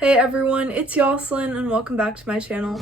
Hey everyone, it's Yoselin and welcome back to my channel.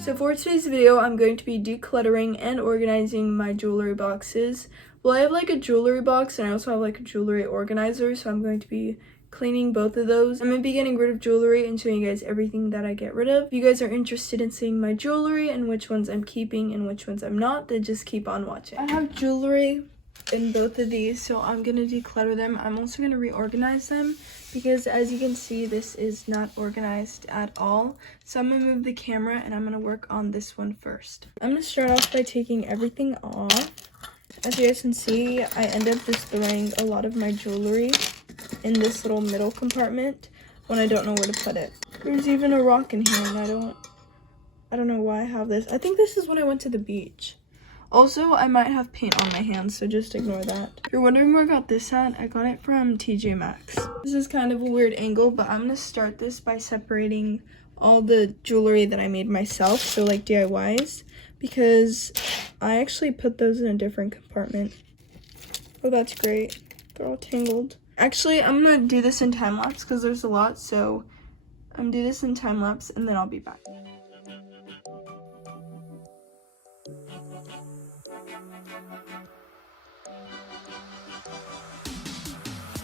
So for today's video, I'm going to be decluttering and organizing my jewelry boxes. Well, I have like a jewelry box and I also have like a jewelry organizer, so I'm going to be cleaning both of those. I'm going to be getting rid of jewelry and showing you guys everything that I get rid of. If you guys are interested in seeing my jewelry and which ones I'm keeping and which ones I'm not, then just keep on watching. I have jewelry in both of these, so I'm gonna declutter them. I'm also gonna reorganize them because as you can see, this is not organized at all. So I'm gonna move the camera and I'm gonna work on this one first. I'm gonna start off by taking everything off. As you guys can see, I end up just throwing a lot of my jewelry in this little middle compartment when I don't know where to put it. There's even a rock in here and I don't know why I have this. I think this is when I went to the beach. Also, I might have paint on my hands, so just ignore that. If you're wondering where I got this at, I got it from TJ Maxx. This is kind of a weird angle, but I'm gonna start this by separating all the jewelry that I made myself, so like DIYs, because I actually put those in a different compartment. Oh, that's great. They're all tangled. Actually, I'm gonna do this in time lapse because there's a lot, so I'm gonna do this in time lapse and then I'll be back.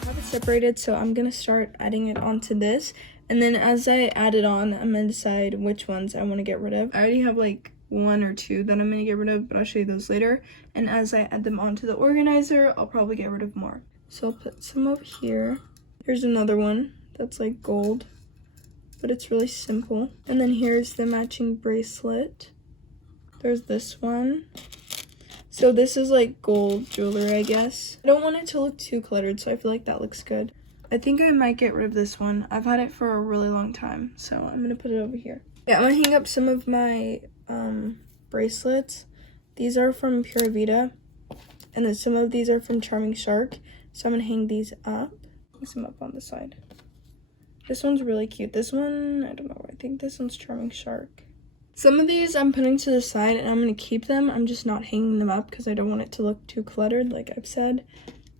I have it separated, so I'm gonna start adding it onto this, and then as I add it on, I'm gonna decide which ones I want to get rid of. I already have like one or two that I'm gonna get rid of, but I'll show you those later. And as I add them onto the organizer, I'll probably get rid of more. So I'll put some over here. Here's another one that's like gold, but it's really simple. And then here's the matching bracelet. There's this one. So this is like gold jewelry, I guess. I don't want it to look too cluttered, so I feel like that looks good. I think I might get rid of this one. I've had it for a really long time, so I'm gonna put it over here. Yeah, I'm gonna hang up some of my bracelets. These are from Pura Vida, and then some of these are from Charming Shark. So I'm gonna hang these up. Hang some up on the side. This one's really cute. This one, I don't know, I think this one's Charming Shark. Some of these I'm putting to the side and I'm going to keep them. I'm just not hanging them up because I don't want it to look too cluttered, like I've said.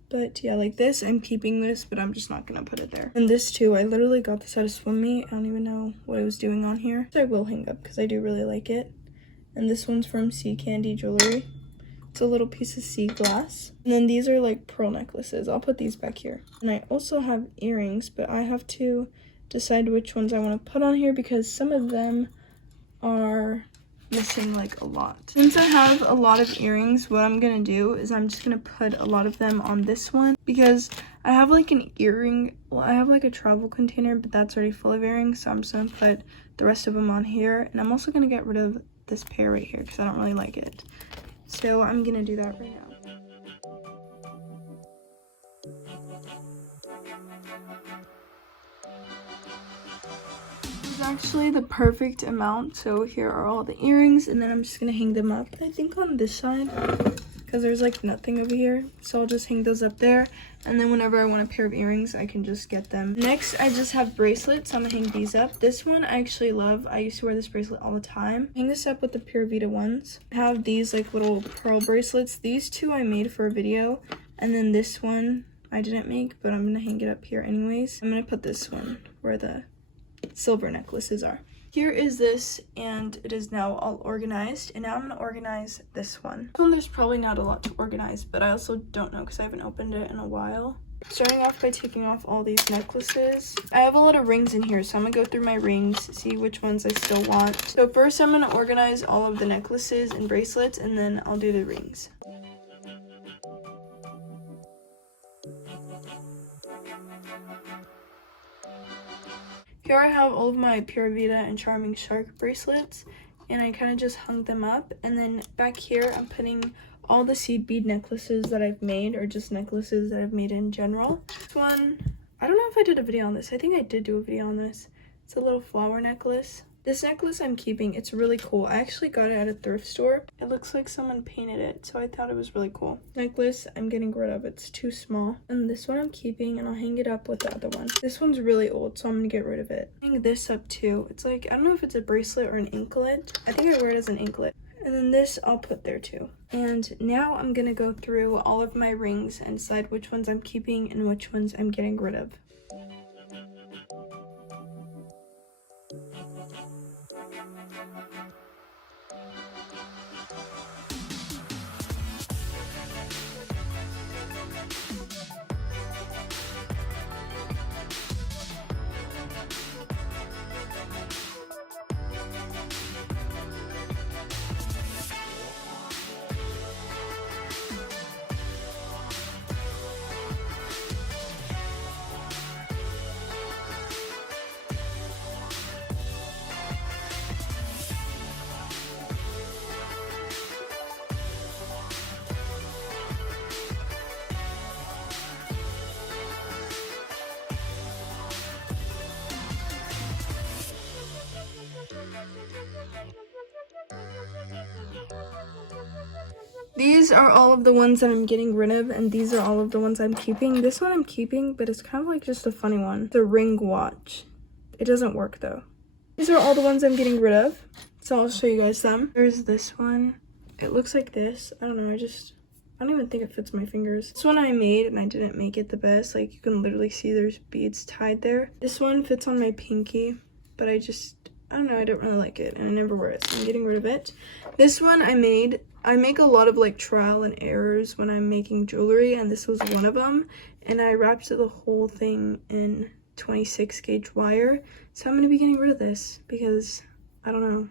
But yeah, like this, I'm keeping this, but I'm just not going to put it there. And this too, I literally got this at a swim meet. I don't even know what I was doing on here. So I will hang up because I do really like it. And this one's from Sea Candy Jewelry. It's a little piece of sea glass. And then these are like pearl necklaces. I'll put these back here. And I also have earrings, but I have to decide which ones I want to put on here because some of them are missing like a lot. Since I have a lot of earrings, what I'm gonna do is I'm just gonna put a lot of them on this one because I have like an earring, well, I have like a travel container, but that's already full of earrings, so I'm just gonna put the rest of them on here. And I'm also gonna get rid of this pair right here because I don't really like it, so I'm gonna do that right now. Actually the perfect amount, so here are all the earrings, and then I'm just gonna hang them up, I think on this side because there's like nothing over here, so I'll just hang those up there, and then whenever I want a pair of earrings I can just get them. Next, I just have bracelets, so I'm gonna hang these up. This one I actually love. I used to wear this bracelet all the time. Hang this up with the Pura Vida ones. I have these like little pearl bracelets. These two I made for a video, and then this one I didn't make, but I'm gonna hang it up here anyways. I'm gonna put this one where the silver necklaces are. Here is this, and it is now all organized, and now I'm gonna organize this one. This one there's probably not a lot to organize, but I also don't know because I haven't opened it in a while. Starting off by taking off all these necklaces. I have a lot of rings in here, so I'm gonna go through my rings, see which ones I still want. So first I'm gonna organize all of the necklaces and bracelets, and then I'll do the rings. Here I have all of my Pura Vida and Charming Shark bracelets, and I kind of just hung them up. And then back here I'm putting all the seed bead necklaces that I've made, or just necklaces that I've made in general. This one, I don't know if I did a video on this. I think I did do a video on this. It's a little flower necklace. This necklace I'm keeping. It's really cool. I actually got it at a thrift store. It looks like someone painted it, so I thought it was really cool. Necklace I'm getting rid of. It's too small. And this one I'm keeping, and I'll hang it up with the other one. This one's really old, so I'm gonna get rid of it. Hang this up too. It's like, I don't know if it's a bracelet or an anklet. I think I wear it as an anklet. And then this I'll put there too. And now I'm gonna go through all of my rings and decide which ones I'm keeping and which ones I'm getting rid of. These are all of the ones that I'm getting rid of, and these are all of the ones I'm keeping. This one I'm keeping, but it's kind of like just a funny one. The ring watch. It doesn't work though. These are all the ones I'm getting rid of, so I'll show you guys them. There's this one. It looks like this. I don't know, I don't even think it fits my fingers. This one I made, and I didn't make it the best. Like, you can literally see there's beads tied there. This one fits on my pinky, but I don't know, I don't really like it, and I never wear it, so I'm getting rid of it. This one I made. I make a lot of like trial and errors when I'm making jewelry, and this was one of them. And I wrapped the whole thing in 26 gauge wire. So I'm going to be getting rid of this because, I don't know,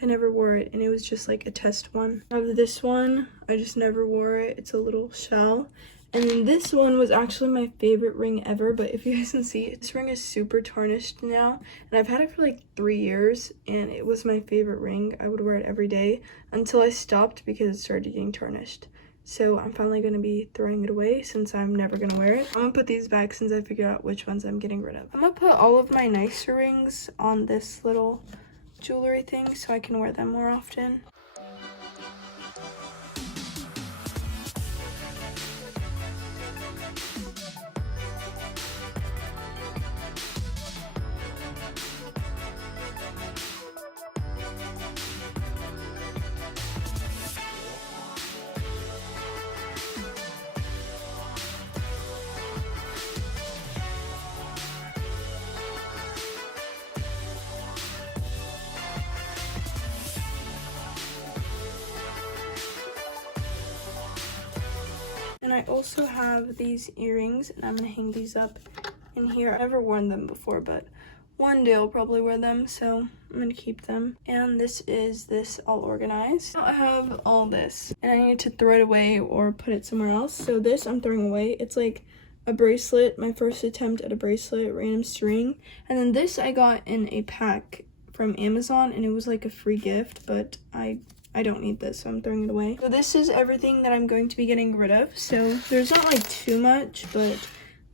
I never wore it, and it was just like a test one. I have this one, I just never wore it. It's a little shell. And then this one was actually my favorite ring ever, but if you guys can see, this ring is super tarnished now, and I've had it for like 3 years, and it was my favorite ring. I would wear it every day until I stopped because it started getting tarnished. So I'm finally going to be throwing it away since I'm never going to wear it. I'm going to put these back since I figured out which ones I'm getting rid of. I'm going to put all of my nicer rings on this little jewelry thing so I can wear them more often. And I also have these earrings, and I'm gonna hang these up in here. I've never worn them before, but one day I'll probably wear them, so I'm gonna keep them. And this is this all organized. Now I have all this, and I need to throw it away or put it somewhere else. So this I'm throwing away. It's like a bracelet, my first attempt at a bracelet, random string. And then this I got in a pack from Amazon, and it was like a free gift, but I don't need this, so I'm throwing it away. So this is everything that I'm going to be getting rid of. So there's not like too much, but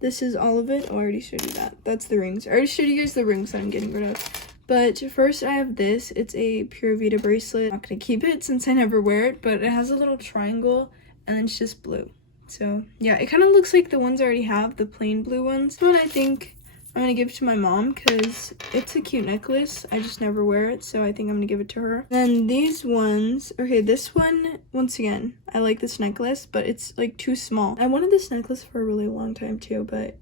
this is all of it. Oh, I already showed you that. That's the rings. I already showed you guys the rings that I'm getting rid of. But first I have this. It's a Pure Vita bracelet. I'm not gonna keep it since I never wear it, but it has a little triangle and then it's just blue. So yeah, it kind of looks like the ones I already have, the plain blue ones. This one I think I'm gonna give to my mom because it's a cute necklace. I just never wear it, so I think I'm gonna give it to her. Then these ones, okay, this one, once again, I like this necklace, but it's like too small. I wanted this necklace for a really long time too, but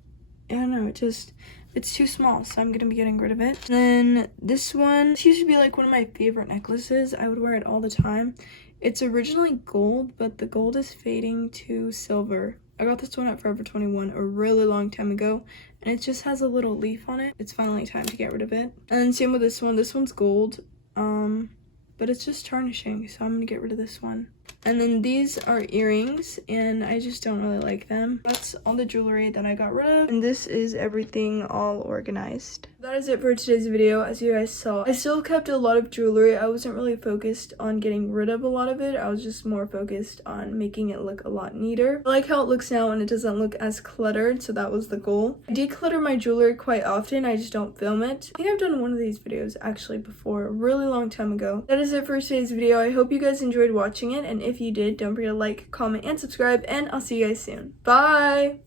I don't know, it's too small, so I'm gonna be getting rid of it. Then this one, this used to be like one of my favorite necklaces. I would wear it all the time. It's originally gold, but the gold is fading to silver. I got this one at Forever 21 a really long time ago, and it just has a little leaf on it. It's finally time to get rid of it. And then same with this one. This one's gold, but it's just tarnishing, so I'm gonna get rid of this one. And then these are earrings, and I just don't really like them. That's all the jewelry that I got rid of, and this is everything all organized. That is it for today's video. As you guys saw, I still kept a lot of jewelry. I wasn't really focused on getting rid of a lot of it. I was just more focused on making it look a lot neater. I like how it looks now, and it doesn't look as cluttered, so that was the goal. I declutter my jewelry quite often. I just don't film it. I think I've done one of these videos actually before, a really long time ago. That is it for today's video. I hope you guys enjoyed watching it, and if you did, don't forget to like, comment, and subscribe, and I'll see you guys soon. Bye!